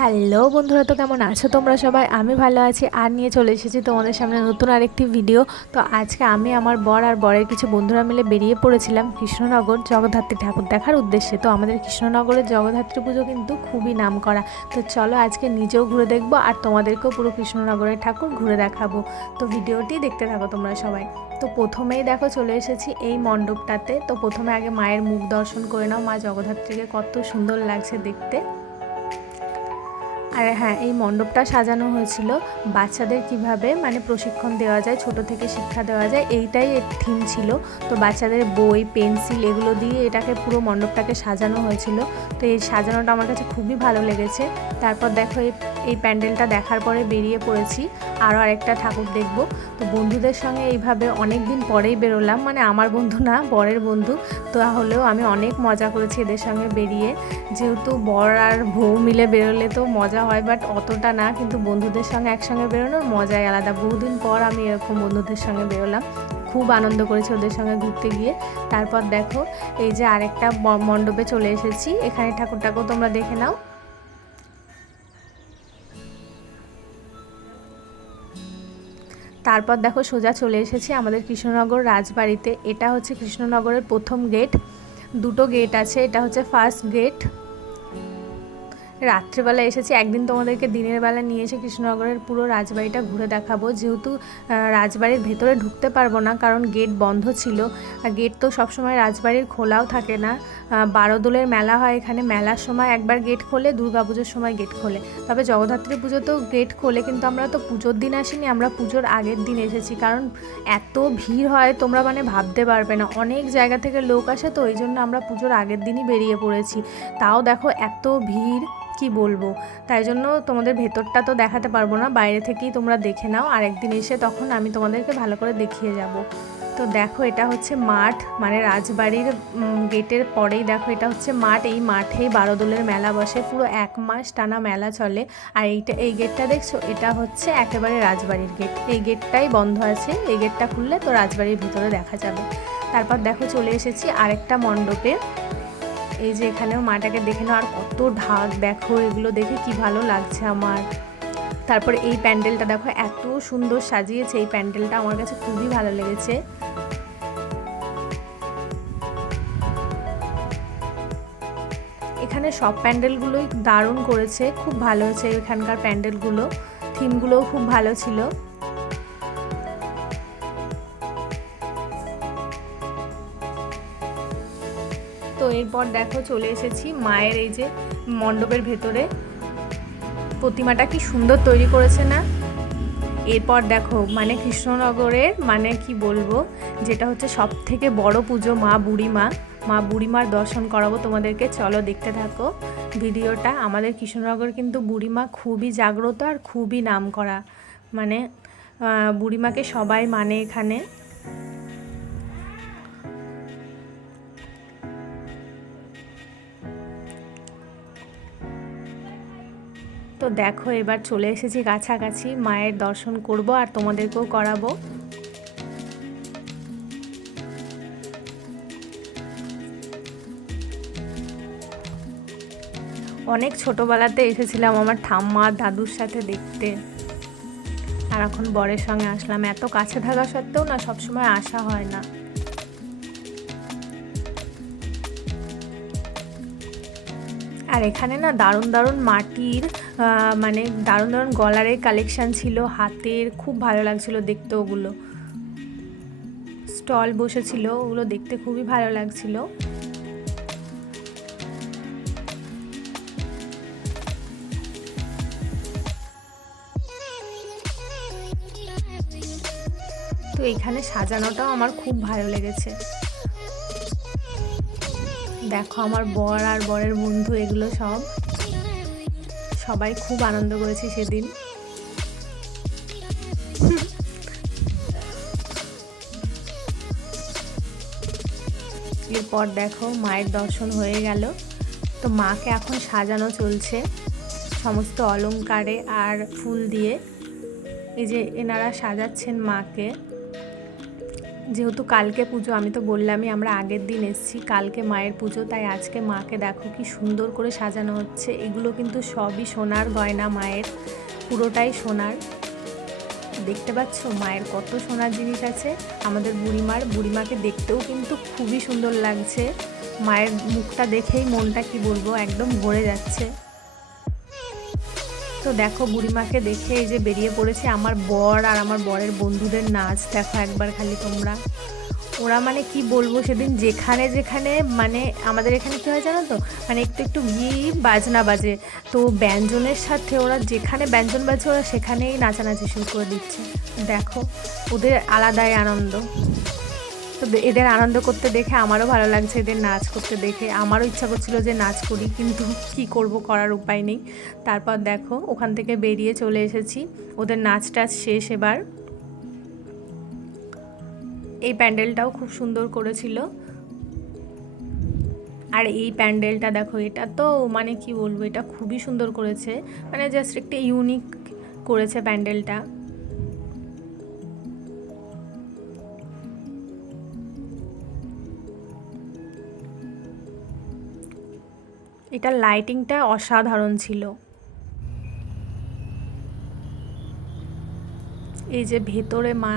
Hello বন্ধুরা, তো কেমন আছো তোমরা সবাই? আমি ভালো আছি আর নিয়ে চলে এসেছি তোমাদের সামনে নতুন আরেকটি ভিডিও। তো আজকে আমি আমার বর আর বরের কিছু বন্ধুরা মিলে বেরিয়ে পড়েছিলাম কৃষ্ণনগর জগদ্ধাত্রী ঠাকুর দেখার উদ্দেশ্যে। তো আমাদের কৃষ্ণনগরের জগদ্ধাত্রী পুজো কিন্তু খুবই নামকরা। তো চলো আজকে নিজেও ঘুরে দেখবো আর তোমাদেরকেও পুরো কৃষ্ণনগরের ঠাকুর ঘুরে দেখাবো। তো ভিডিওটি দেখতে থাকো তোমরা সবাই। তো প্রথমেই দেখো চলে এসেছি এই মণ্ডপটাতে। তো প্রথমে আগে মায়ের মুখ দর্শন করে নাও। মা জগদ্ধাত্রীকে কত সুন্দর লাগছে দেখতে। আর হ্যাঁ, এই মণ্ডপটা সাজানো হয়েছিল বাচ্চাদের কিভাবে মানে প্রশিক্ষণ দেওয়া যায়, ছোট থেকে শিক্ষা দেওয়া যায়, এইটাই এর থিম ছিল। তো বাচ্চাদের বই, পেন্সিল এগুলো দিয়ে এটাকে পুরো মণ্ডপটাকে সাজানো হয়েছিল। তো এই সাজানোটা আমার কাছে খুবই ভালো লেগেছে। তারপর দেখো এই প্যান্ডেলটা দেখার পরে বেরিয়ে পড়েছি আরও আরেকটা ঠাকুর দেখব। তো বন্ধুদের সঙ্গে এইভাবে অনেক দিন পরেই বেরোলাম, মানে আমার বন্ধু না, বরের বন্ধু। তো হলেও আমি অনেক মজা করেছি এদের সঙ্গে বেরিয়ে। যেহেতু বর আর বউ মিলে বেরোলে তো মজা হয়, বাট অতটা না, কিন্তু বন্ধুদের সঙ্গে একসঙ্গে বেরোনোর মজাই আলাদা। বহুদিন পর আমি এরকম বন্ধুদের সঙ্গে বেরোলাম, খুব আনন্দ করেছি ওদের সঙ্গে ঘুরতে গিয়ে। তারপর দেখো এই যে আরেকটা মণ্ডপে চলে এসেছি, এখানে ঠাকুরটাকেও তোমরা দেখে নাও। তারপর দেখো সোজা চলে এসেছি আমাদের কৃষ্ণনগর রাজবাড়িতে। এটা হচ্ছে কৃষ্ণনগরের প্রথম গেট। দুটো গেট আছে, এটা হচ্ছে ফার্স্ট গেট। রাত্রেবেলা এসেছি, একদিন তোমাদেরকে দিনের বেলা নিয়ে এসে কৃষ্ণনগরের পুরো রাজবাড়িটা ঘুরে দেখাবো। যেহেতু রাজবাড়ির ভেতরে ঢুকতে পারবো না, কারণ গেট বন্ধ ছিল। গেট তো সবসময় রাজবাড়ির খোলাও থাকে না। 12 দোলের মেলা হয় এখানে, মেলার সময় একবার গেট খোলে, দুর্গাপুজোর সময় গেট খোলে। তবে জগদ্ধাত্রী পুজোতেও গেট খোলে, কিন্তু আমরা তো পুজোর দিন আসিনি, আমরা পুজোর আগের দিন এসেছি। কারণ এত ভিড় হয় তোমরা মানে ভাবতে পারবে না, অনেক জায়গা থেকে লোক আসে, তো এই জন্য আমরা পুজোর আগের দিনই বেরিয়ে পড়েছি। তাও দেখো এত ভিড়, কি বলবো। তাই জন্য তোমাদের ভেতরটা তো দেখাতে পারবো না, বাইরে থেকেই তোমরা দেখে নাও, আর একদিন এসে তখন আমি তোমাদেরকে ভালো করে দেখিয়ে যাব। তো দেখো এটা হচ্ছে মাঠ, মানে রাজবাড়ির গেটের পরেই দেখো এটা হচ্ছে মাঠ। এই মাঠেই 12 দোলের মেলা বসে, পুরো 1 মাস টানা মেলা চলে। আর এই গেটটা দেখছো, এটা হচ্ছে একেবারে রাজবাড়ির গেট। এই গেটটাই বন্ধ আছে, এই গেটটা খুললে তো রাজবাড়ির ভিতরে দেখা যাবে। তারপর দেখো চলে এসেছি আরেকটা মণ্ডপে। এই যে এখানেও মাটাকে দেখে নাও, আর কত ঢাক দেখো, এগুলো দেখে কি ভালো লাগছে আমার। তারপরে এই প্যান্ডেলটা দেখো, এত সুন্দর সাজিয়েছে এই প্যান্ডেলটা, আমার কাছে খুবই ভালো লেগেছে। এখানে সব প্যান্ডেলগুলোই দারুণ করেছে, খুব ভালো হয়েছে এখানকার প্যান্ডেলগুলো, থিমগুলোও খুব ভালো ছিল। তো এরপর দেখো চলে এসেছি মায়ের এই যে মণ্ডপের ভেতরে। প্রতিমাটা কি সুন্দর তৈরি করেছে না? এরপর দেখো মানে কৃষ্ণনগরের মানে কি বলবো, যেটা হচ্ছে সব থেকে বড় পুজো, মা বুড়িমার দর্শন করাবো তোমাদেরকে, চলো দেখতে থাকো ভিডিওটা। আমাদের কৃষ্ণনগর কিন্তু বুড়িমা খুবই জাগ্রত আর খুবই নামকরা, মানে বুড়িমাকে সবাই মানে এখানে। তো দেখো এবার চলে এসেছি কাছাকাছি, মায়ের দর্শন করব আর তোমাদেরকেও করাবো। অনেক ছোটোবেলাতে এসেছিলাম আমার ঠাম্মা দাদুর সাথে দেখতে, আর এখন বরের সঙ্গে আসলাম। এত কাছে থাকা সত্ত্বেও না সবসময় আসা হয় না। আর এখানে না দারুণ দারুণ মাটির মানে দারুণ দারুণ গলারের কালেকশান ছিল, হাতের, খুব ভালো লাগছিল দেখতে। ওগুলো স্টল বসেছিল, ওগুলো দেখতে খুবই ভালো লাগছিল। তো এইখানে সাজানোটাও আমার খুব ভালো লেগেছে। দেখো আমার বর আর বরের বন্ধু, এগুলো সবাই খুব আনন্দ করেছি সেদিন। এরপর দেখো মায়ের দর্শন হয়ে গেল। তো মাকে এখন সাজানো চলছে সমস্ত অলংকারে আর ফুল দিয়ে। এই যে এনারা সাজাচ্ছেন মাকে। যেহেতু কালকে পুজো, আমি তো বললামই আমরা আগের দিন এসেছি, কালকে মায়ের পুজো, তাই আজকে মাকে দেখো কি সুন্দর করে সাজানো হচ্ছে। এগুলো কিন্তু সবই সোনার গয়না, মায়ের পুরোটাই সোনার। দেখতে পাচ্ছ মায়ের কত সোনার জিনিস আছে। আমাদের বুড়িমাকে দেখতেও কিন্তু খুবই সুন্দর লাগছে। মায়ের মুখটা দেখেই মনটা কি বলবো একদম ভরে যাচ্ছে। তো দেখো বুড়িমাকে দেখে এই যে বেরিয়ে পড়েছে আমার বর আর আমার বরের বন্ধুদের নাচ। দেখো একবার খালি তোমরা, ওরা মানে কি বলবো, সেদিন যেখানে যেখানে মানে আমাদের এখানে কী হয় জানো তো, মানে একটু একটু বাজনা বাজে, তো ব্যঞ্জনের সাথে ওরা যেখানে ব্যঞ্জন বাজছে ওরা সেখানেই নাচানাচি শুরু করে দিচ্ছে। দেখো ওদের আলাদাই আনন্দ। তো এদের আনন্দ করতে দেখে আমারও ভালো লাগছে, এদের নাচ করতে দেখে আমারও ইচ্ছা করছিল যে নাচ করি, কিন্তু কি করব, করার উপায় নেই। তারপর দেখো ওখান থেকে বেরিয়ে চলে এসেছি, ওদের নাচ টাচ শেষ। এবার এই প্যান্ডেলটাও খুব সুন্দর করেছিল। আর এই প্যান্ডেলটা দেখো, এটা তো মানে কি বলবো, এটা খুবই সুন্দর করেছে, মানে জাস্ট একটা ইউনিক করেছে প্যান্ডেলটা। এটা লাইটিংটা অসাধারণ ছিল। এই যে ভেতরে মা,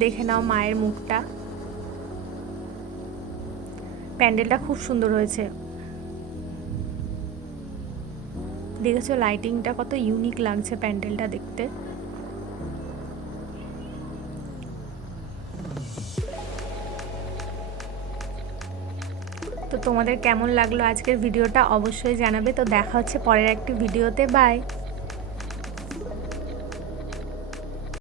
দেখে নাও মায়ের মুখটা। প্যান্ডেলটা খুব সুন্দর হয়েছে, দেখেছো লাইটিংটা কত ইউনিক লাগছে প্যান্ডেলটা দেখতে। তো তোমাদের কেমন লাগলো আজকের ভিডিওটা অবশ্যই জানাবে। তো দেখা হচ্ছে পরের একটি ভিডিওতে, বাই।